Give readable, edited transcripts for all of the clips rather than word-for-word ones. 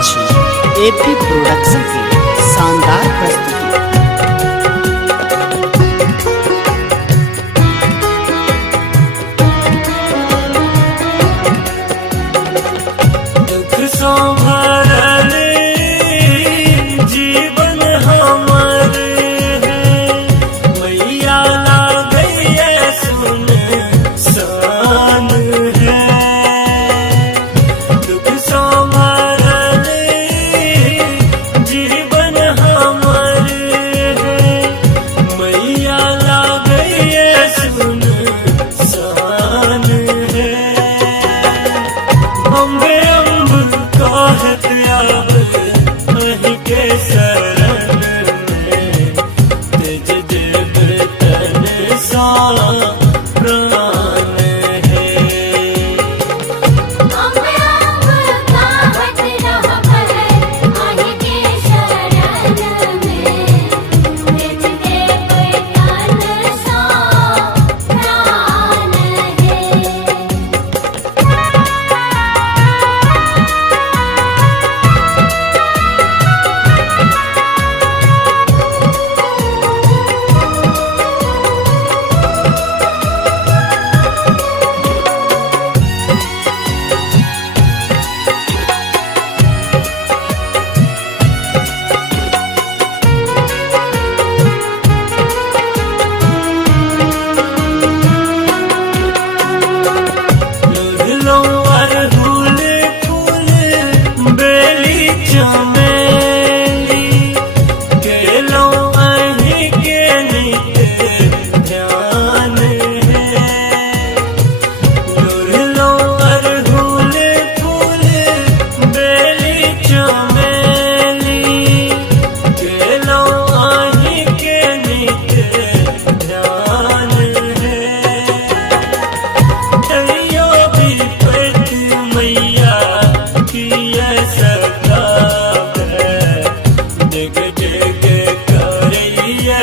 अच्छी AP production की शानदार प्रस्तुति। जीवन हमर है मैया लागैया सुन सान है दुख संभरले जीवन हमर है मैया लागैया सुन सान है अम्बे अम्ब कहत आब अहि के शरण में तेज देव तन सा प्राण है। अम्बे अम्ब कहत रहबर अहि के शरण में तेज देव तन सा प्राण है। जग जग करैया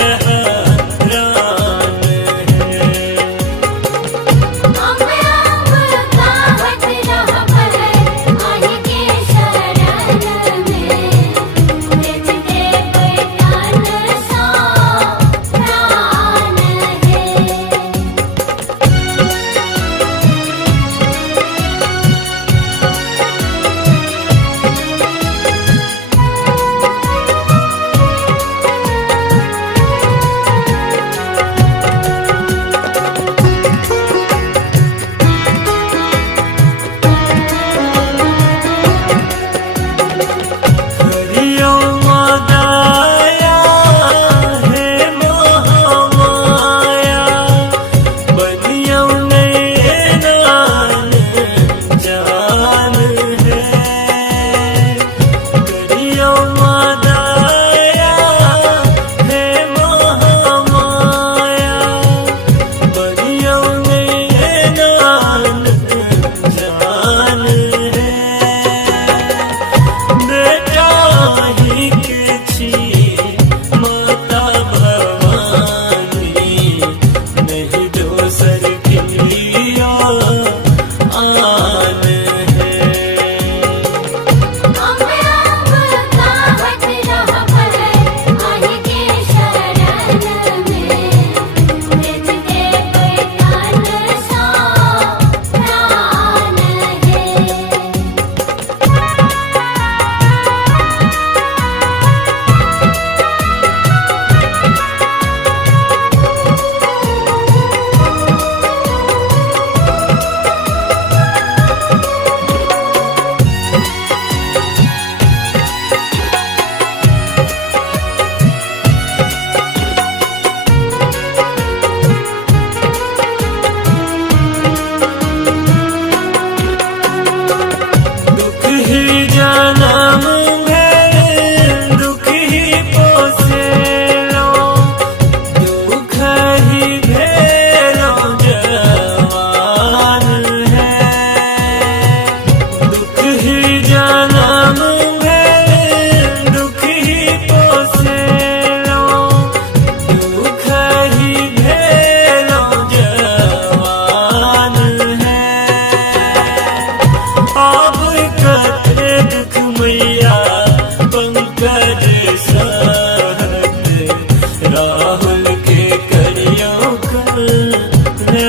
राहुल के करियो कल्याण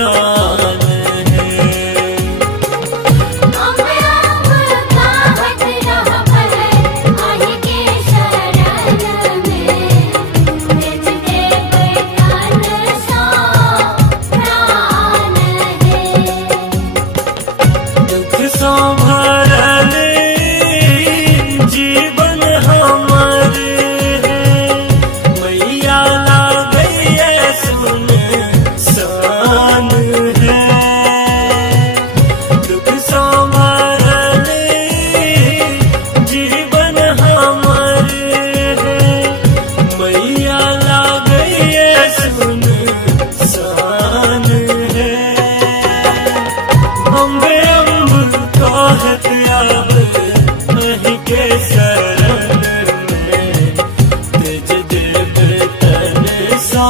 है। अम्ब अम्ब कहत रहबल आहि के शरण में निज देव तन सा प्राण है। दुख संभरल जीवन हमर है, मैया लागैया सुनसान है। दुख संभरल जीवन हमर है, मैया लागैया सुनसान है। अम्बे अम्ब कहत आब अहि के शरण में, तेज देव तन सा